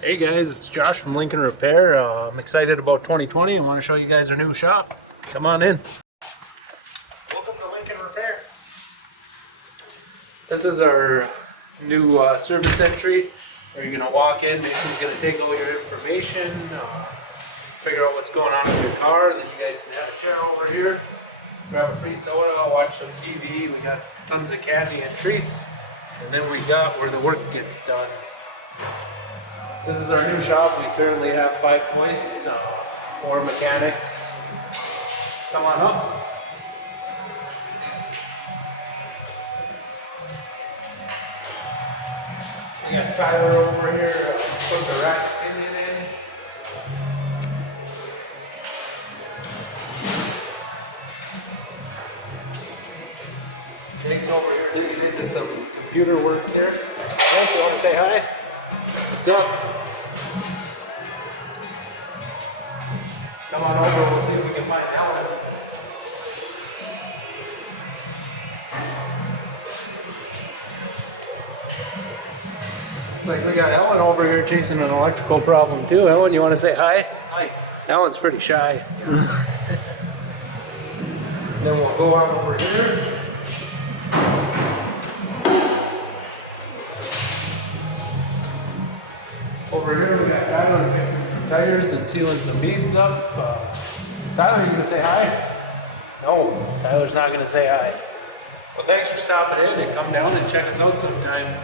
Hey guys, it's Josh from Lincoln Repair. I'm excited about 2020 and want to show you guys our new shop. Come on in. Welcome to Lincoln Repair. This is our new service entry where you're going to walk in. Mason's going to take all your information, figure out what's going on with your car. Then you guys can have a chair over here, grab a free soda, watch some TV. We got tons of candy and treats. And then we got where the work gets done. This is our new shop. We currently have 5 points, 4 mechanics. Come on up. We got Tyler over here, put the rack opinion in. Jake's over here getting into some computer work here. Jake, you want to say hi? What's up? Come on over, we'll see if we can find Alan. Looks like we got Ellen over here chasing an electrical problem too. Ellen, you want to say hi? Hi. Ellen's pretty shy. Then we'll go on over here. Over here we got Tyler fixing some tires and sealing some beads up. Tyler, you gonna say hi? No, Tyler's not gonna say hi. Well, thanks for stopping in and come down and check us out sometime.